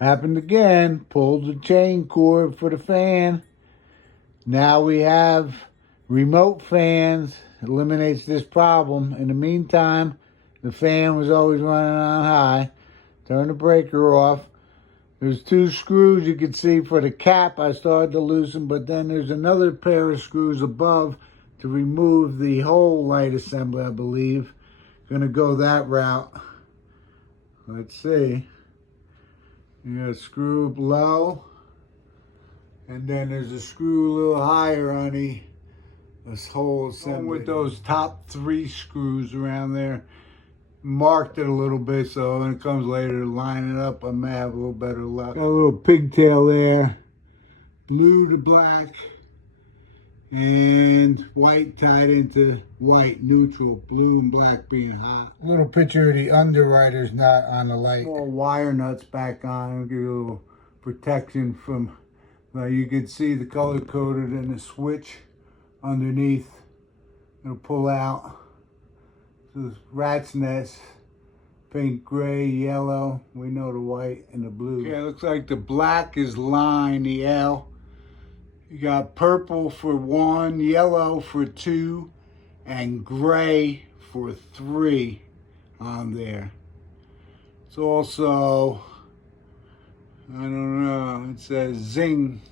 Happened again. Pulled the chain cord for the fan. Now we have remote fans. Eliminates this problem. In the meantime, the fan was always running on high. Turn the breaker off. There's 2 screws you can see for the cap I started to loosen, but then there's another pair of screws above to remove the whole light assembly, I believe. Gonna go that route. Let's see. You got a screw low, and then there's a screw a little higher on this whole assembly. With those top 3 screws around there, marked it a little bit, so when it comes later to line it up, I may have a little better luck. Got a little pigtail there, blue to black, and white tied into white, neutral, blue and black being hot. A little picture of the underwriter's nut on the light. Small wire nuts back on, give you a little protection from, you can see the color coded in the switch underneath. It'll pull out. This rat's nest, pink, gray, yellow. We know the white and the blue. Okay, it looks like the black is line, the L. You got purple for 1, yellow for 2, and gray for 3 on there. It's also, I don't know, it says Zing.